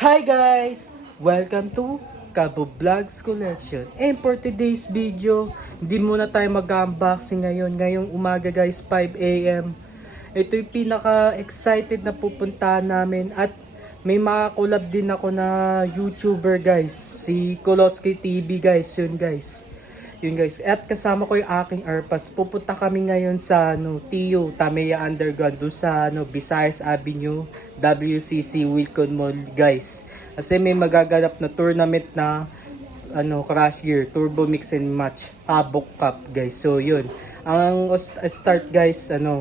Hi guys! Welcome to Cabo Vlogs Collection. And for today's video, hindi muna tayo mag-unboxing ngayon. Ngayong umaga guys, 5 AM. Ito yung pinaka-excited na pupuntahan namin. At may makakulab din ako na YouTuber guys. Si Kolotsky TV guys. Yun guys. At kasama ko yung aking AirPods. Pupunta kami ngayon sa TU, Tameya Underground. Doon sa Visayas Avenue, WCC Wilcon Mall guys. Kasi may magaganap na tournament na Crash Gear, Turbo Mix and Match, Habok Cup guys. So yun. Ang start guys 11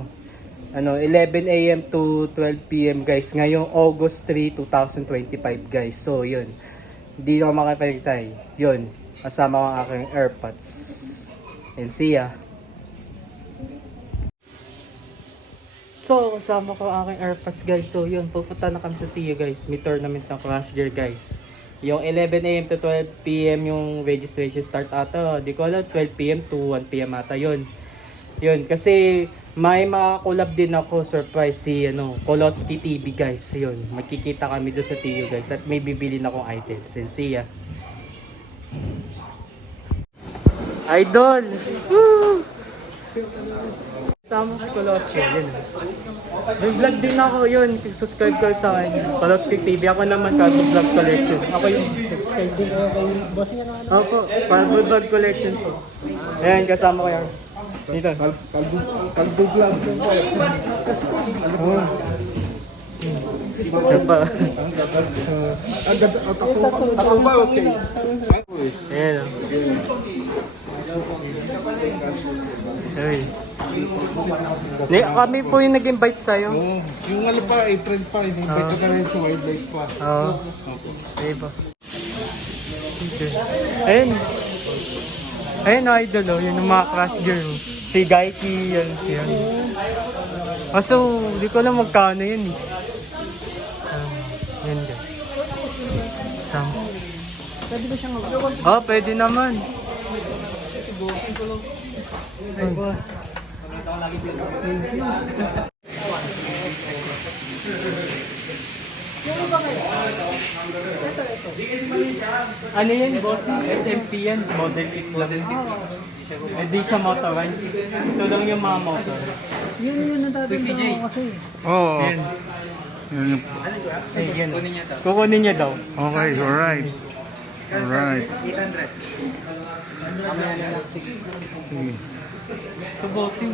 AM to 12 PM guys. Ngayong August 3, 2025 guys. So yun. Hindi ako makapagtay. Yun. Kasama ko ang aking AirPods. And see ya. So, kasama ko ang aking AirPods guys. So, yun. Pupunta na kami sa TU guys. May tournament ng Crash Gear guys. Yung 11 AM to 12 PM yung registration start ata. Di ko alam, 12 PM to 1 PM ata yun. Yun. Kasi may makakulab din ako. Surprise si Kolotsky TV guys. Yun. Magkikita kami doon sa TU guys. At may bibili na akong items. And see ya. Idol! Woo! Sama si Kolotsky, yun. May vlog din ako yun, subscribe ko sa akin. Kolotsky TV, ako naman Cabo Vlog Collection. Ako yung Subscribe din kayo kay boss niya na Opo, Cabo Vlog Collection po. Ayan, kasama ko yan. Dito. Kalbo vlog. Kasi Yan pa. ako ba okay? Ayan o. Hey. Kami po yung nag-invite sa'yo. Yung April pa, invite ka rin sa wildlife pa. Oo. Ayun ba? Okay. Ayun. Ayun o, idol o. Yun yung mga Crash Gear o. Si Gaiki, yan siya. Kaso, di ko alam magkano yun eh. Yan guys. Tama. Pwede ba siyang Oh, pwede naman. Ay, boss. Ano yan, boss? SMP yan. Model 8 lang. Hindi siya motorized. Ito lang yung mga motorized. Yun natatanda ko kasi. Oo. Yan. Yun. Yan. Kukunin niya daw. Okay, alright. Alright. 800. Kamaya na lang 6. Sige. Ito, bossing.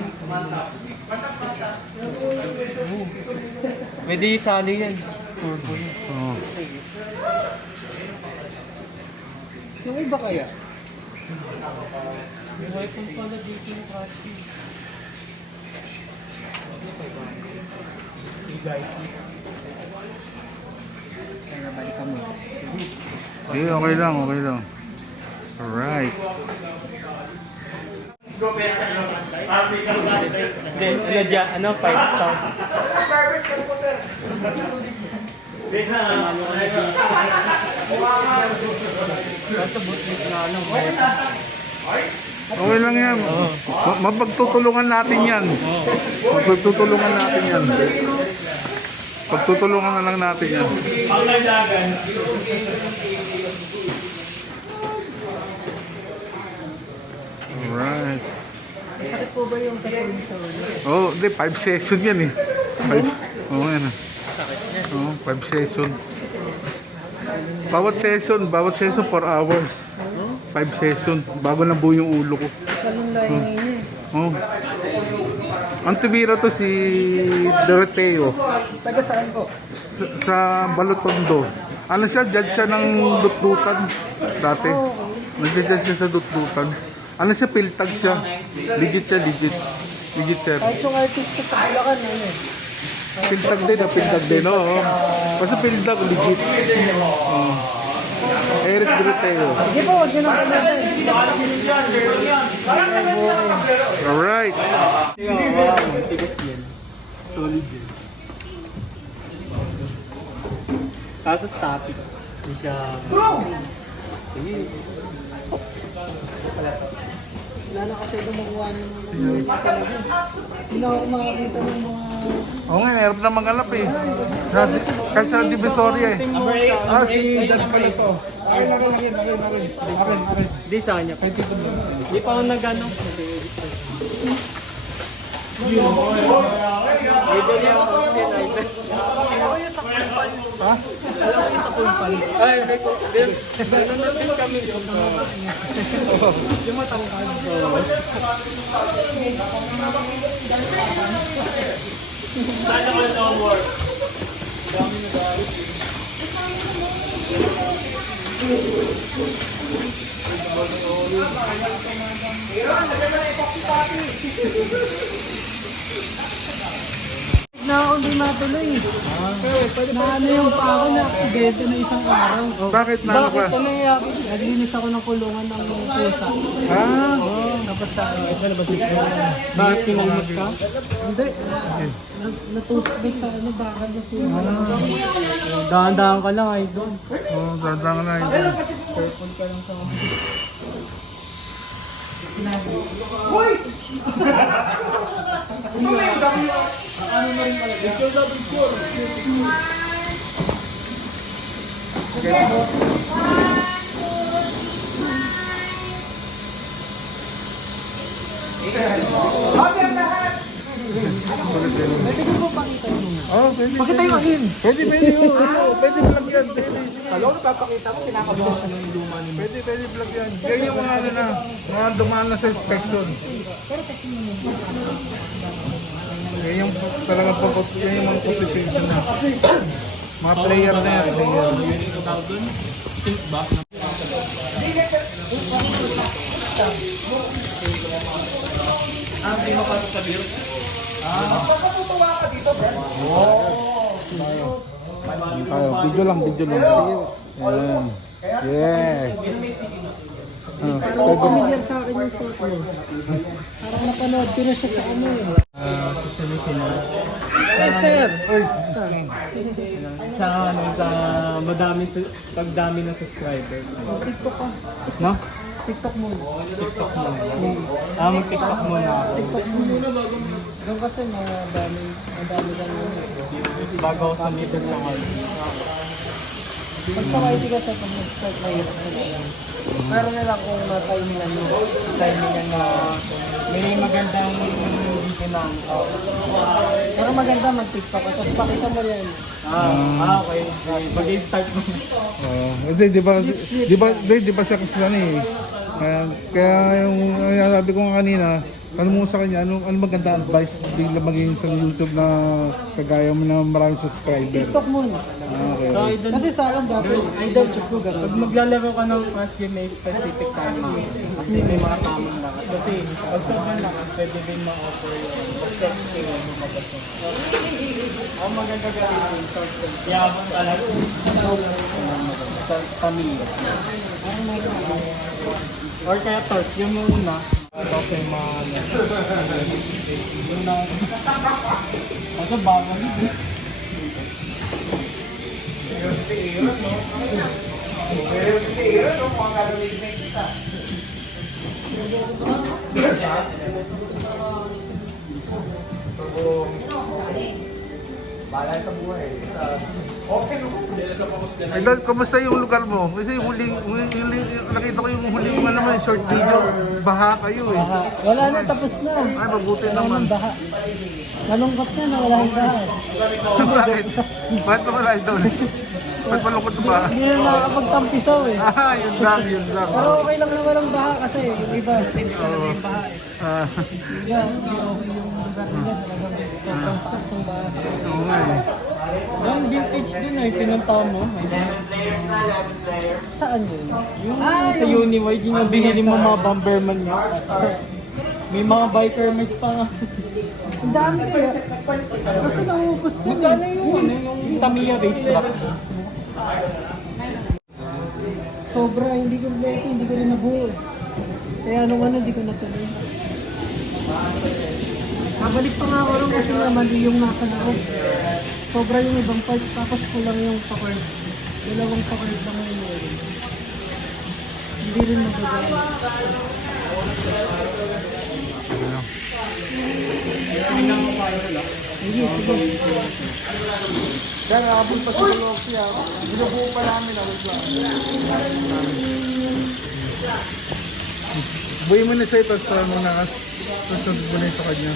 Pwede isali yan. Turbo yan. Oo. Yung iba kaya? May weapon pala dito yung Crash Gear. Kaya balikan mo. Sige, okay lang, okay lang. Alright. Then, dyan, 5 star. Kaso bootleg na Okay lang yan. Mapagtutulungan natin yan. Mapagtutulungan natin yan. Pagtutulungan na lang natin yan. Alright. Sakit po ba yung tattoo sa ulo? Oh, hindi, 5 session yan eh. 5. Oo, yan. Oo, 5 session. Bawat session 4 hours. 5 session, bago nabuo yung ulo ko. Salong layo niya eh. Oh. Ang tibira to si Doroteo Taga saan po? sa Balotondo. Ano siya, judge siya ng dutdutan dati. Nag-judge siya sa dutdutan. Ano siya, piltag siya. Legit siya, legit. Legit siya. Kahit yung artist ko sa Bulacan, Piltag din, oo. Basta piltag, legit. Oh. Eric Doroteo. Sige po, huwag niyo nang panatin. Alright. Wow, tigas yan. Solid yan. Kaso static. Hindi siya... Sige. Wala na kasi gumawa ng mga talaga. Hindi na ako makakita ng mga... Oo nga, hirap na mangalap eh. Kahit sa Divisoria eh. Si Dad pala to. Akin. Di sa kanya. Di pa ako nag-ano. Idol yung Austin Idol. Ha? Alam ko yung sa Pulpans. Ay, may ko. Nanonood din kami. Yung matangkad. Sana ka no more. Dami na dahil. Na ako hindi matuloy. Na ano yung pa ako na aksidente na isang araw. Bakit na ano ka? Bakit ano yung naglinis ako ng kulungan ng pusa? Ah, Oo, tapos sa bakit kinalmot ka? Hindi. Natusok ba sa ano, bakal na pusa? Dahan-dahan ka lang, idol. oo, dadang na yun. Purple ka lang sa Oh, pwede. Pakita yung akin. Pwede vlog yan. Pwede. Kalo, napapakita mo, kinakabahan ka ng luma ni Pwede vlog yan. Yan yung mga ano na, mga dumaan na sa inspection. Yan yung talaga yan yung mga position na. Mga player na yan. Tayo, video lang. Sige. Yan. Yeah. Parang familiar sa akin yung suot mo. Parang napanood ko na siya sa ano eh. Hey sir! Sa ano, sa pagdami ng subscriber. TikTok ka. No? TikTok mo. TikTok mo. Mag-TikTok mo na ako. TikTok mo. Doon kasi madami lang yun. Bago ako sa middle sa kanya. Pag sa YT ka sa pag-start na yun. Pero nila kung na-timingan mo. Timingan na may magandang ginang. Pero maganda mag-TikTok ka. Tapos pakita mo yan. Okay. Mag-start mo. Di ba siya kasi ano eh. Kaya yung sabi ko nga kanina, ano mo sa kanya, ano maganda advice bigla maging sa YouTube na kagaya mo na maraming subscriber? TikTok muna. Okay. Kasi sa akin dati, idol check ko gano'n. Pag maglalaro ka ng Crash game may specific task. Kasi may mga tamang lakas. Kasi pag sobrang lakas, pwede din ma-offer yung pag-set kayo ng mga bato. Ang maganda gawin yung short term. Yabang talaga. Sa pamilya. Or kaya torch, yung muna. Okay, yun na. Kasi bago. Idol, kumusta yung lugar mo? Kasi yung huling nakita ko yung huling ano mo, short video, baha kayo eh. Wala na, tapos na. Ay, mabuti Wala naman. nang baha. Nalungkot na na wala nang baha. Bakit? Bakit naman idol? Ba't malungkot na ba? Hindi na nakakapagtampisaw eh. Yun lang. Pero okay lang na walang baha kasi yung iba, hindi talaga yung baha eh. Yeah, okay yung lugar nila talagang sobrang takas ng baha sa kanila. Oo nga eh. Yung vintage din ay pinunta mo. Saan yun? Yung sa Uniwide, yung binili mo mga Bomberman niya. May mga biker miss pa nga. Ang dami kaya. Kasi naubos din eh. Yung Tamiya racetrack. Sobra, hindi ko rin nabuo. Kaya hindi ko natuloy. Nabalik pa nga ako rin kasi nga mali yung nasa loob. Sobra yung ibang parts, tapos kulang yung pa-cord. Dalawang pa-cord lang yung meron. Hindi rin magagawa. Kaya nakabul pa sa Loki ako. Binubuo pa namin ako dyan. Buhay mo na siya, tapos mo na. Tapos nabibunay sa kanya.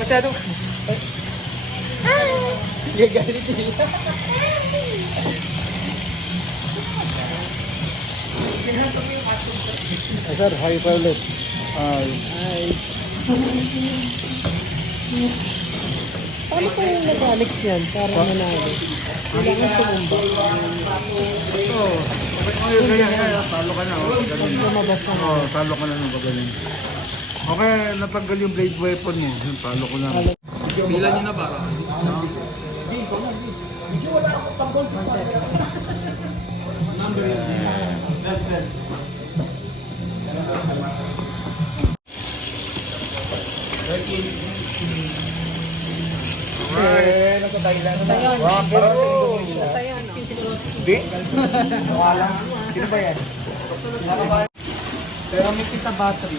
Masyadong... Gagalit nila. Sir, hi pa ulit. Ay. Paano po yung mechanics yan? Para manalo. Kailangan tumumba. Ito. Okay, ganyan. Talo ka na. Ganun. Lumabas na. Oo, talo ka na ng pagaling. Okay, natanggal yung blade weapon mo. Yun, talo ko na. Pila nyo na ba? Alright. Nasa Thailand. Hindi? Wala. Sino ba yan? Pero may kita battery.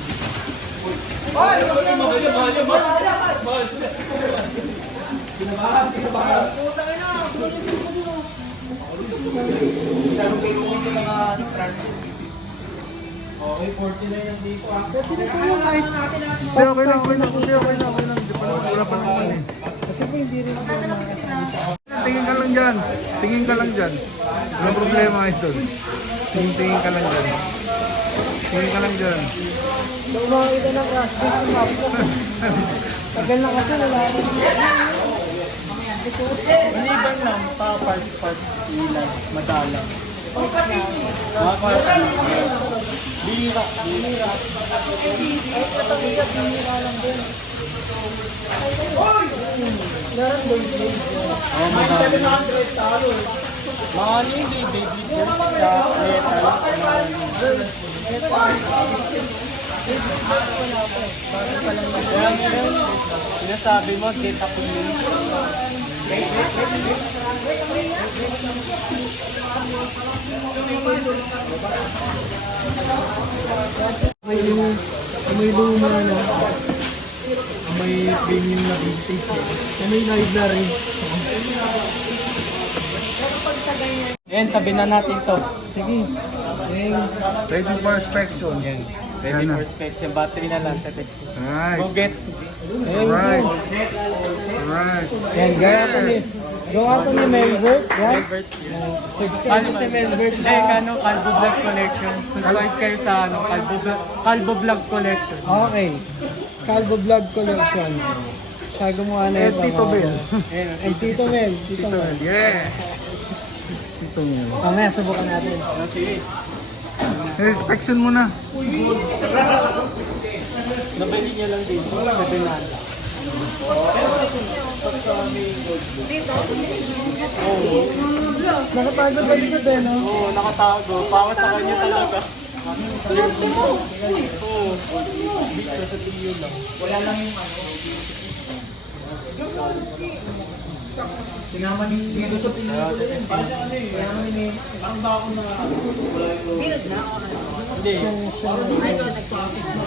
Okay, 49 yung dito ah. Kasi na po yung kahit Hindi, okay lang. Hindi pa naman, wala pa naman eh. kasi po hindi rin ako nakasama sa Tingin ka lang dyan. Tingin ka lang dyan. Walang problema, idol. Tingin ka lang dyan. Tingin ka lang dyan. Nung makakita ng crash course sa Maplas, tagal na kasi lalaki. Maliban lang, parts, ilan, madalang. Mga parts, bihira. Ay, katangiyat, bihira lang din. Meron blade. Oo, madami. Mga ano yung blade sa metal. Kaya ngayon, sinasabi mo, data po yun. May luma na. May premium na vintage. May library. Ayan, tabi na natin to. Sige. Ready for inspection. Yan. Ready for inspection. Battery na lang. Tatest. Alright. Go gets. Alright. Alright. Yan, gaya ko ni. Gawa ko ni Melbert. Yan. Subscribe sa Melbert sa Calvo Vlog Collection. Subscribe kayo sa Calvo Vlog Collection. Okay. Calvo Vlog Collection. Siya gumawa na ito. Tito Bel. And Tito Mel. Tito Mel. Yeah. Ito nga. Mamaya, subukan natin. Inspection mo na. Nabili niya lang din. Nabilan. Nakatago ba dito din, no? Oo, nakatago. Pawa sa kanya talaga. Oo. Dito sa tiyo lang. Wala lang yung ano. Tinaman dito sa tiyo ko din. Para sa ano eh. Tinaman ni ang bako na Bilad na? Hindi. Ay, ito nag-static na.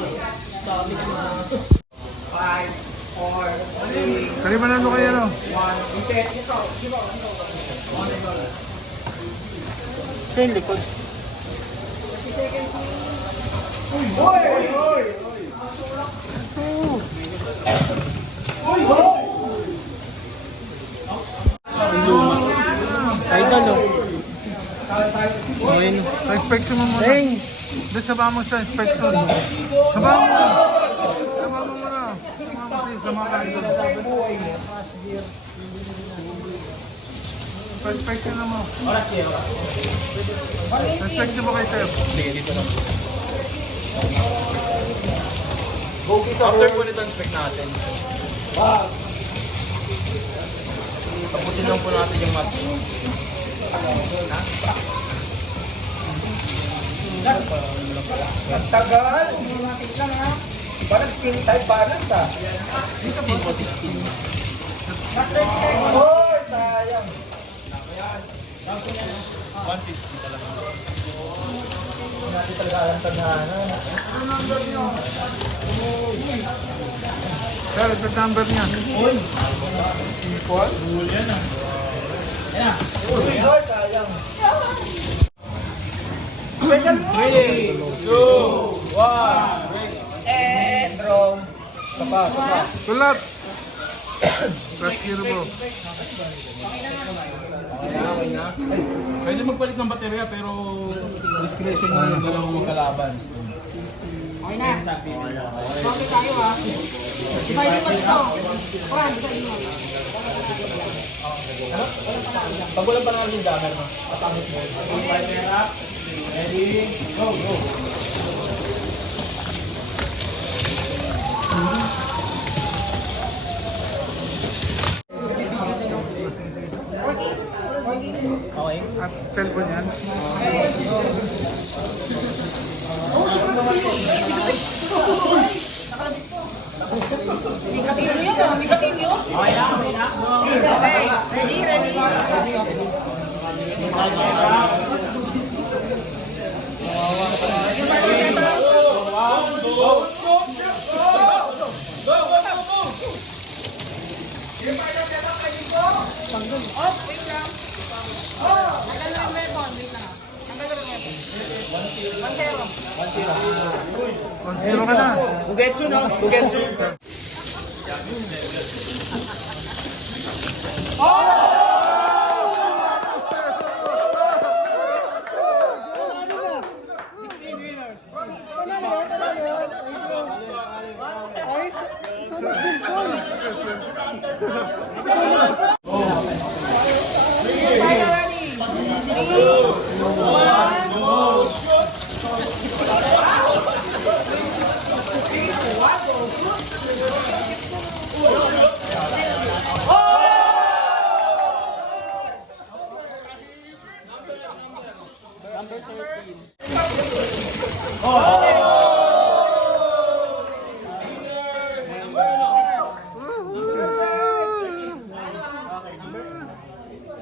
5, 4, 3, Kalimanan mo kayo, no? 1. Ito yung likod. Idol, oh. Ayun. Inspection mo muna. Dang! Doon sama mo sa inspection. Sama mo muna. Sama mo muna. Sama ka idol. Inspection na mo. Inspection mo kay sir. After po nito, inspect natin. Tapusin lang po natin yung match. Tagal! Parang skin type balance ah. 16 po, 16. Oh, sayang. 150 talaga. Hindi natin talaga alam tandaan. Sir, ito number niya. Oh, sayang. Special 3, 2, 1, break. Drone. Sulat! Press zero bro. Okay na. Pwede magpalit ng baterya pero discretion nyo yung dalawang magkalaban. Okay na. Okay tayo ah. Divide pa dito. Kuran, divide mo. Pag walang panahon yung dammer mo, patangit mo. Ready? Go, go. Okay. At cellphone yan. Zero ka na. Bugetsu, no? Bugetsu.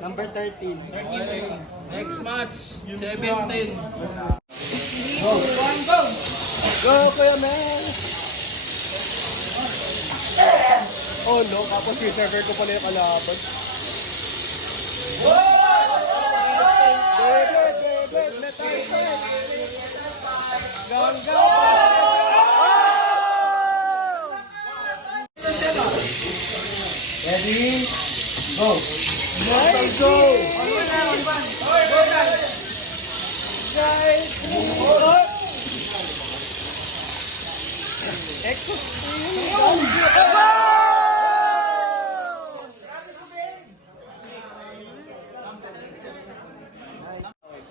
Number 13. Next match, 17. Go, Kuya Mel! Oh no, kapos yung server ko pala yung kalaban. Ready? Go! Let's go!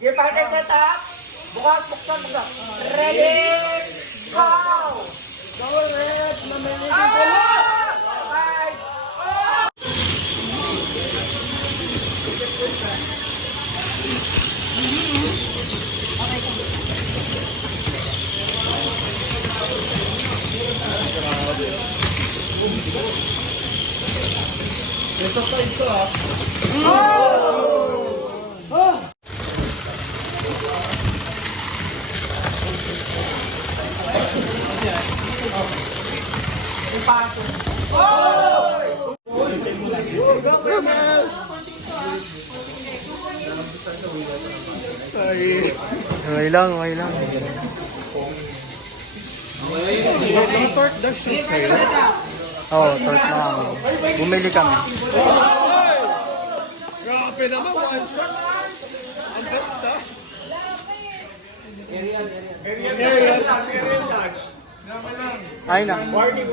Yung pakita sa top. Bukas, buksan, buksan. Ready? Go! Go, red. Okay lang, okay lang. Torque dash shoot sa'yo. Oo, torch na kami. Bumili kami. Grabe naman, one shot. Ang ganda. Aerial dodge. Grabe lang. Ay na. Warning.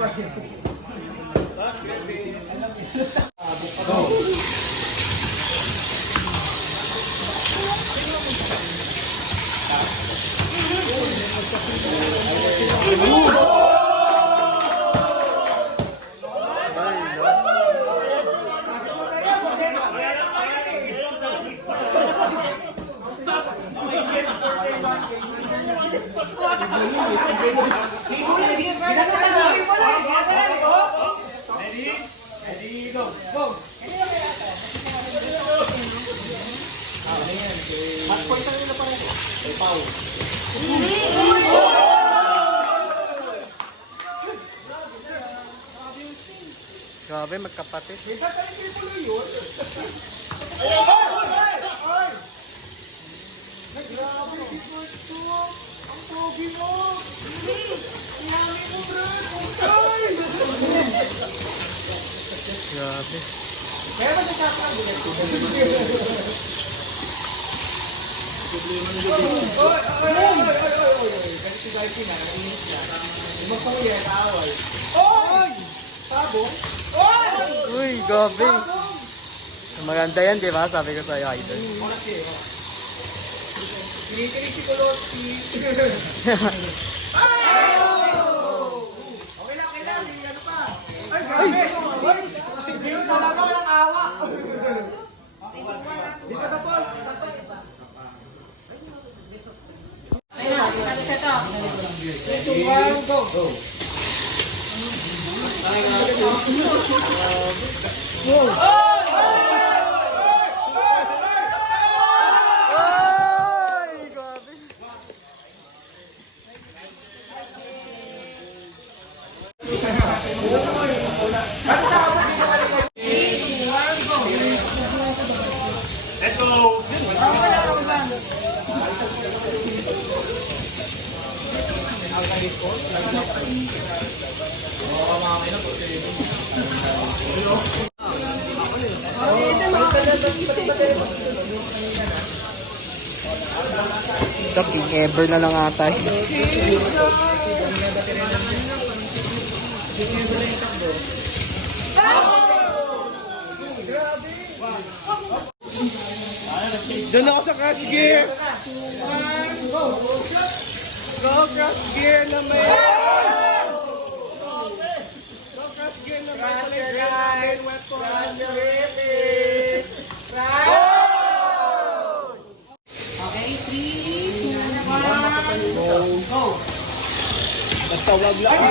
Grabe, magkapatid. Grabe. Uy, grabe. Maganda yan, di ba? Sabi ko sa'yo, idol. Ay, grabe. Ito, king ever na lang ata. Doon ako sa crash gear! Go crash gear na may... Go crash gear na may weapon! Okay, 3, 2, 1, go! Basta wag lang!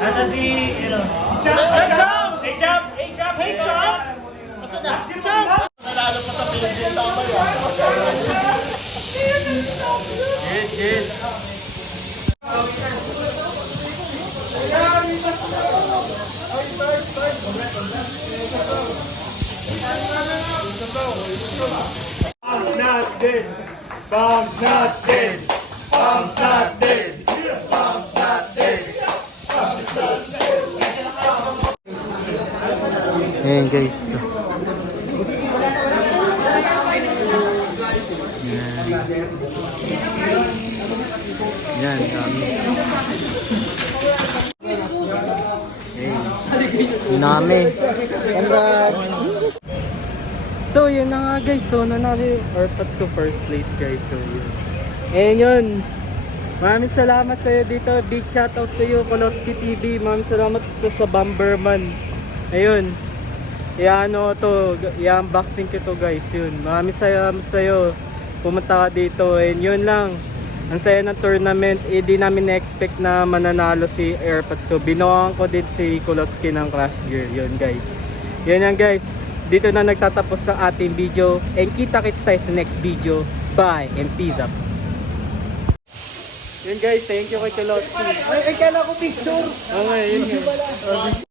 Nasaan si, ano? Cham! Hey, Cham! Hey, Cham! Hey, Cham! Cham! Yes, yes. Bomb's not dead. Bomb's not dead. Bomb's not dead. Bomb's not dead. Ayan guys. Yan, dami. Yun namin. So yun na nga guys, so nanalo yung Airpods ko first place guys, so yun. And yun, maraming salamat sa iyo dito, big shoutout sa iyo Kolotsky TV, maraming salamat to sa Bomberman. Ayun, i-unboxing ko to guys, yun. Maraming salamat sa iyo, pumunta ka dito, and yun lang. Ang saya ng tournament, di namin na-expect na mananalo si Airpods ko. Binuhaan ko din si Kolotsky ng Crash Gear, yun guys. Yun yan guys. Dito na nagtatapos ang ating video, and kita-kits tayo sa next video. Bye and peace up. Yun guys, thank you kay Kolotsky. Ay, kala ko picture. Okay, yun yun.